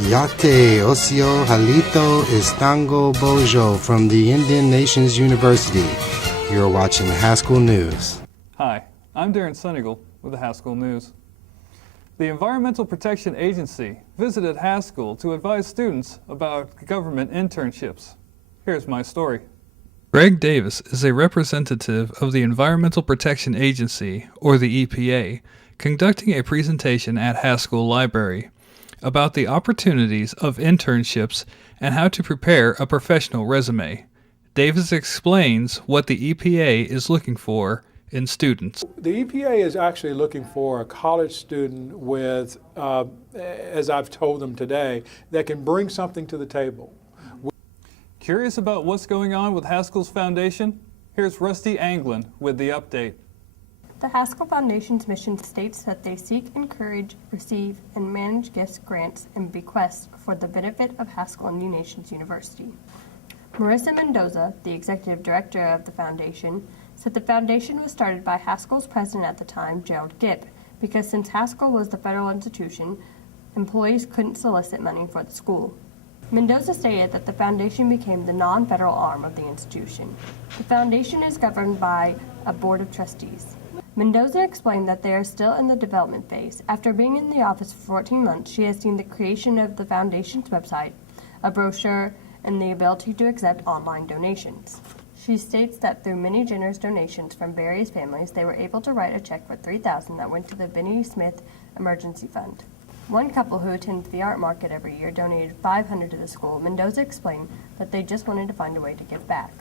Yate Osio Halito Istango Bojo from the Indian Nations University. You're watching Haskell News. Hi, I'm Darren Sunnigal with the Haskell News. The Environmental Protection Agency visited Haskell to advise students about government internships. Here's my story. Greg Davis is a representative of the Environmental Protection Agency, or the EPA, conducting a presentation at Haskell Library about the opportunities of internships and how to prepare a professional resume. Davis explains what the EPA is looking for in students. The EPA is actually looking for a college student with, as I've told them today, that can bring something to the table. Curious about what's going on with Haskell's Foundation? Here's Rusty Anglin with the update. The Haskell Foundation's mission states that they seek, encourage, receive, and manage gifts, grants, and bequests for the benefit of Haskell and New Nations University. Marissa Mendoza, the executive director of the foundation, said the foundation was started by Haskell's president at the time, Gerald Gipp, because since Haskell was the federal institution, employees couldn't solicit money for the school. Mendoza stated that the foundation became the non-federal arm of the institution. The foundation is governed by a board of trustees. Mendoza explained that they are still in the development phase. After being in the office for 14 months, she has seen the creation of the foundation's website, a brochure, and the ability to accept online donations. She states that through many generous donations from various families, they were able to write a check for $3,000 that went to the Benny Smith Emergency Fund. One couple who attends the art market every year donated $500 to the school. Mendoza explained that they just wanted to find a way to give back.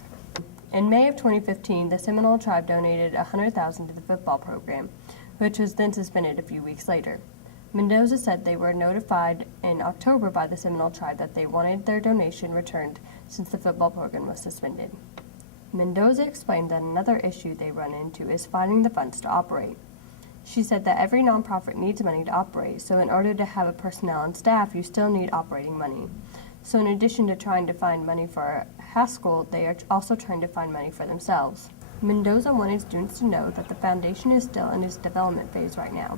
In May of 2015, the Seminole tribe donated $100,000 to the football program, which was then suspended a few weeks later. Mendoza said they were notified in October by the Seminole tribe that they wanted their donation returned since the football program was suspended. Mendoza explained that another issue they run into is finding the funds to operate. She said that every nonprofit needs money to operate, so in order to have a personnel and staff, you still need operating money. So in addition to trying to find money for Haskell, they are also trying to find money for themselves. Mendoza wanted students to know that the foundation is still in its development phase right now,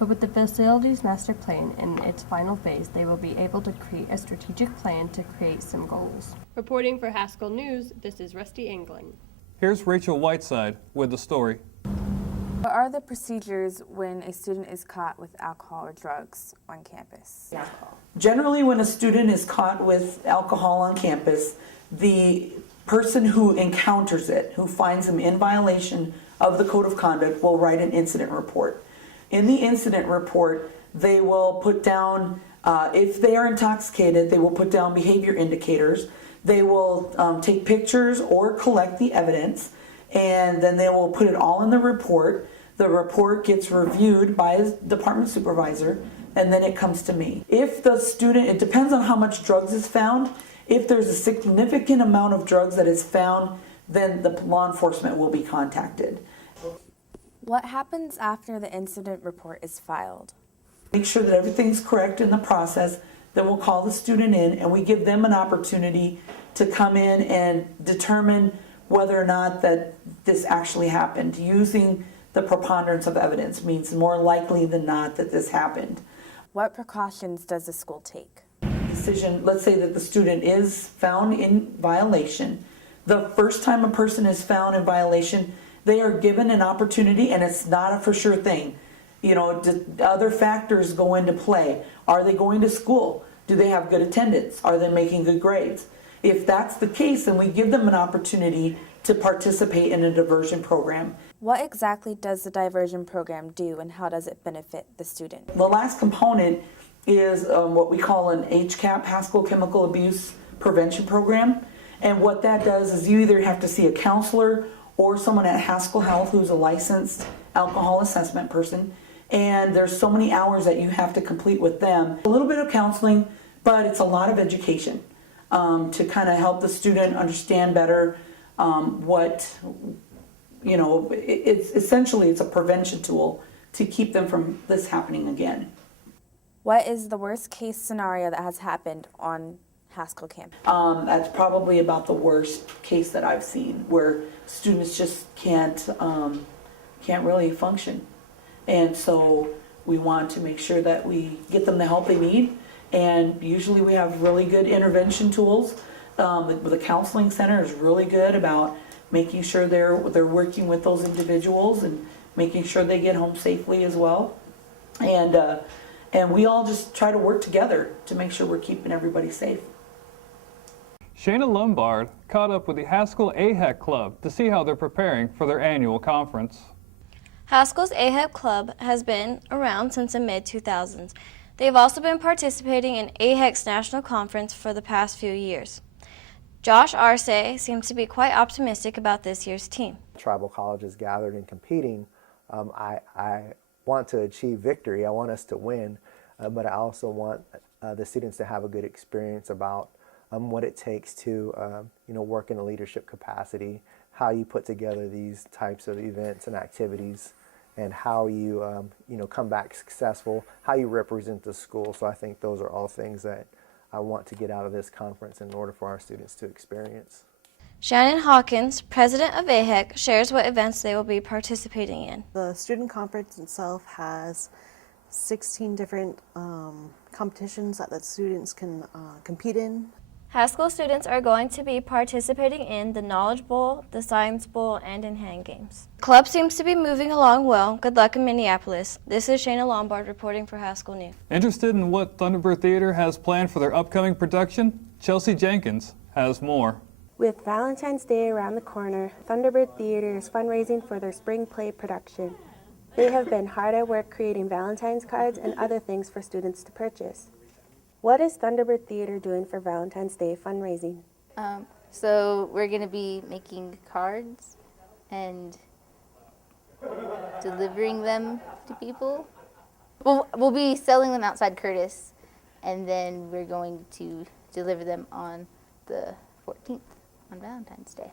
but with the facilities master plan in its final phase, they will be able to create a strategic plan to create some goals. Reporting for Haskell News, this is Rusty Anglin. Here's Rachel Whiteside with the story. What are the procedures when a student is caught with alcohol or drugs on campus? Generally, when a student is caught with alcohol on campus, the person who encounters it, who finds them in violation of the code of conduct, will write an incident report. In the incident report, they will put down, if they are intoxicated, they will put down behavior indicators. They will take pictures or collect the evidence, and then they will put it all in the report. The report gets reviewed by a department supervisor, and then it comes to me. If the student, it depends on how much drugs is found. If there's a significant amount of drugs that is found, then the law enforcement will be contacted. What happens after the incident report is filed? Make sure that everything's correct in the process. Then we'll call the student in, and we give them an opportunity to come in and determine whether or not that this actually happened. Using the preponderance of evidence means more likely than not that this happened. What precautions does the school take? Decision, let's say that the student is found in violation. The first time a person is found in violation, they are given an opportunity, and it's not a for sure thing. You know, other factors go into play. Are they going to school? Do they have good attendance? Are they making good grades? If that's the case, then we give them an opportunity to participate in a diversion program. What exactly does the diversion program do, and how does it benefit the student? The last component is what we call an HCAP, Haskell Chemical Abuse Prevention Program. And what that does is you either have to see a counselor or someone at Haskell Health who's a licensed alcohol assessment person. And there's so many hours that you have to complete with them. A little bit of counseling, but it's a lot of education to kind of help the student understand better what, you know, it's essentially it's a prevention tool to keep them from this happening again. What is the worst case scenario that has happened on Haskell campus? That's probably about the worst case that I've seen, where students just can't really function. And so we want to make sure that we get them the help they need And usually we have really good intervention tools. The counseling center is really good about making sure they're working with those individuals and making sure they get home safely as well. And we all just try to work together to make sure we're keeping everybody safe. Shayna Lombard caught up with the Haskell AHEC Club to see how they're preparing for their annual conference. Haskell's AHEC Club has been around since the mid-2000s. They've also been participating in AHEC's national conference for the past few years. Josh Arce seems to be quite optimistic about this year's team. Tribal colleges gathered and competing, I want to achieve victory. I want us to win, but I also want the students to have a good experience about what it takes to work in a leadership capacity, how you put together these types of events and activities, and how you come back successful, how you represent the school. So I think those are all things that I want to get out of this conference in order for our students to experience. Shannon Hawkins, president of AHEC, shares what events they will be participating in. The student conference itself has 16 different competitions that the students can compete in. Haskell students are going to be participating in the Knowledge Bowl, the Science Bowl, and in hand games. The club seems to be moving along well. Good luck in Minneapolis. This is Shayna Lombard reporting for Haskell News. Interested in what Thunderbird Theater has planned for their upcoming production? Chelsea Jenkins has more. With Valentine's Day around the corner, Thunderbird Theater is fundraising for their spring play production. They have been hard at work creating Valentine's cards and other things for students to purchase. What is Thunderbird Theater doing for Valentine's Day fundraising? So we're going to be making cards and delivering them to people. We'll be selling them outside Curtis, and then we're going to deliver them on the 14th on Valentine's Day.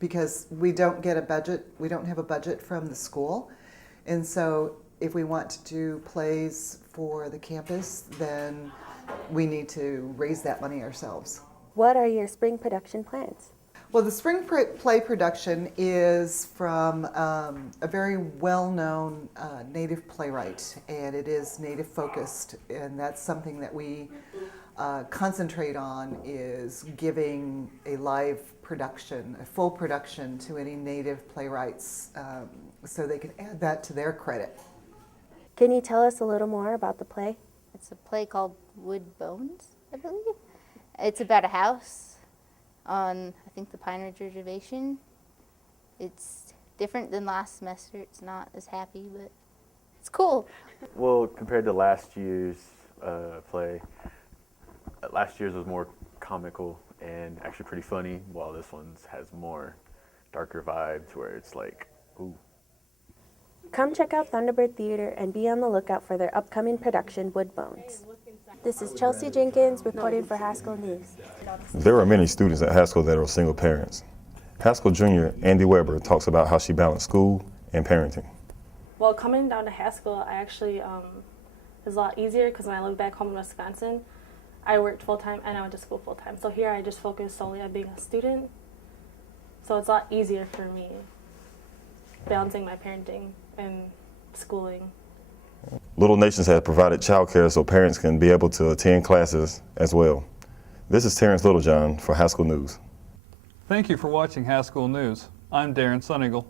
Because we don't get a budget, we don't have a budget from the school, and so if we want to do plays for the campus, then we need to raise that money ourselves. What are your spring production plans? Well, the spring play production is from a very well-known Native playwright, and it is Native focused, and that's something that we concentrate on, is giving a live production, a full production to any Native playwrights so they can add that to their credit. Can you tell us a little more about the play? It's a play called Wood Bones, I believe. It's about a house on, I think, the Pine Ridge Reservation. It's different than last semester. It's not as happy, but it's cool. Well, compared to last year's play, last year's was more comical and actually pretty funny, while this one has more darker vibes where it's like, ooh. Come check out Thunderbird Theater and be on the lookout for their upcoming production, Wood Bones. This is Chelsea Jenkins reporting for Haskell News. There are many students at Haskell that are single parents. Haskell Junior Andy Weber talks about how she balanced school and parenting. Well, coming down to Haskell, I actually, it was a lot easier because when I lived back home in Wisconsin, I worked full-time and I went to school full-time. So here I just focus solely on being a student. So it's a lot easier for me balancing my parenting and schooling. Little Nations has provided childcare so parents can be able to attend classes as well. This is Terrence Littlejohn for Haskell News. Thank you for watching Haskell News. I'm Darren Sunnigal.